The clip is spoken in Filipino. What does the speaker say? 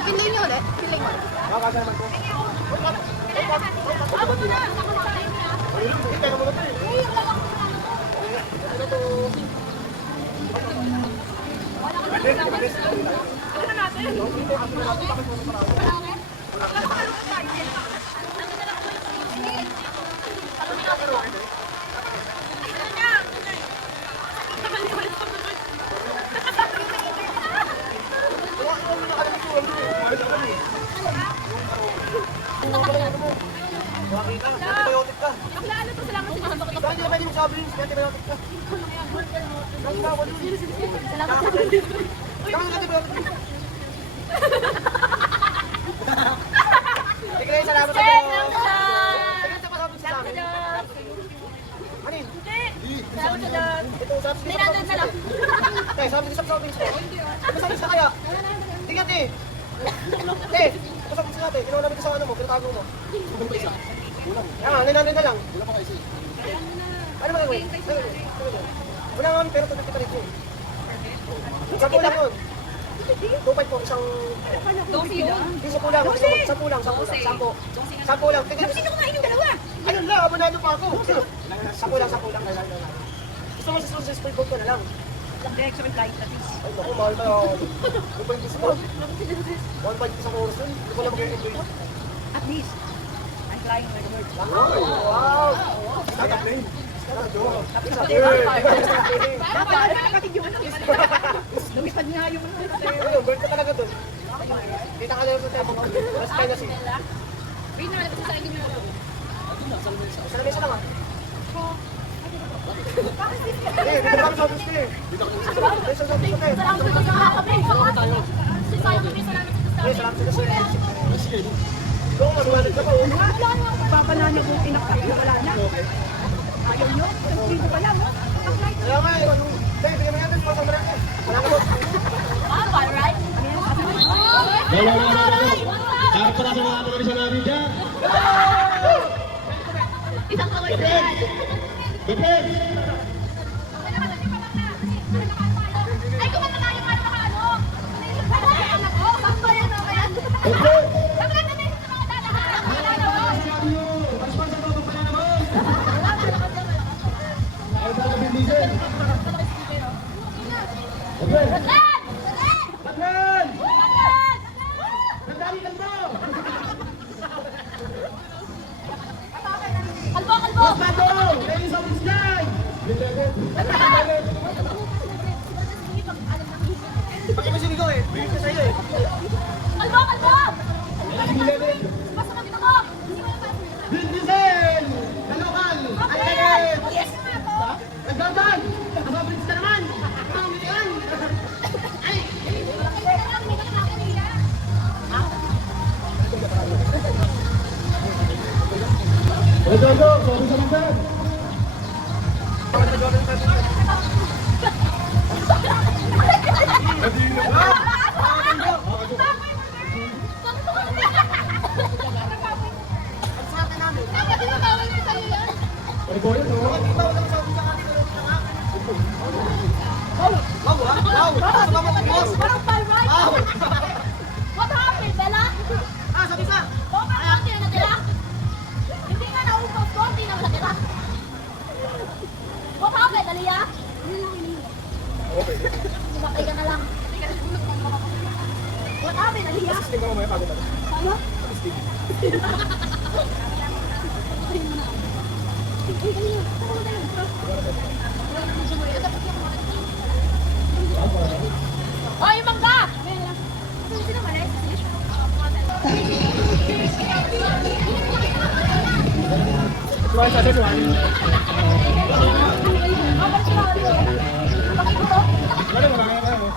Pinlay niyo ulit. Pinlay mo. Ano to, salamat sa mga bakit. Hindi naman yung sabi yung antibiotic ka. Salamat sa Sige, salamat sa Salamat sa dog. ito, sabi Hindi natin na lang. sabi sa kaya. Tingnan, te. Te, pasok mo sila, te. Kinuha namin sa ano mo, pinatago mo. Ah, 900 na lang. Ano ba gagawin? Wala nga kami, pero tutulog kita rito. 10 lang yun. 2.5 po, isang... Hindi, 10 lang. 10 lang, 10 lang. Tapos hindi kumain yung dalawa. Ayun lang, abonado pa ako. 10 lang. Gusto mo sa spray boat ko na lang. Hindi, extra flight na please. Ay, naku, mahal na ako. 2.5 gusto mo. 1.5 isang oras yun. Hindi ko lang mag-enjoy. At least, I'm flying like a bird. Wow! Start a plane. Dapat, nakakatid yung ano. Lumipad nga yung ano. Ayun, bird ka talaga doon. Kita ka lang sa tempo. Mas kaya na siya. Wait naman, napasok sa akin yung ano. Sa lamesa lang ah. Eh, dito kami sa office ko eh. Sa office ko eh. Salamat sa kakape. Salamat sa kakape. Eh, salamat sa kasi. Doon, maluwalag ka pa. Papanana ko tinaktak na wala na. Ayaw nyo? Dito pa lang. Kaya nga eh. Dahil, bigyan mo yan din. Pasang marami. Wala ka doon. Alright. Harap pa natin mga mga namin dyan. Isang kaway din. Bebes! Ay, kumanta tayo para makaano. Ay, anak ko. Sakto yan. Bebes! Bakit na din sa mga dalawa? Ay, sa labing diesel. Bebes! Batman! Nandali ka mo! Kalbo, kalbo! Batman! Ladies of the sky! Bakit mo sinigaw eh? Bigyan ko sa'yo eh. Kalbo, kalbo! Basta kami mo! Vin Diesel! Kalokan! Antalet! Yes nga to! Nagdadan! Kasabrits ka naman! Ang milian! Odogo! Sorry sa mga! Ano po yun? Parang pal right? What happened, Bella? Ah, sabi sa! Oo, konti na natira. Hindi nga naubos, konti na natira. What happened, Aliyah? Sumakay ka na lang. What happened, Aliyah? Tingnan mo may pagod ako. Ano? Oh, yung mangga! Sino mali? Tumahan sa atin, tumahan. Bakit ako? Wala, marami na.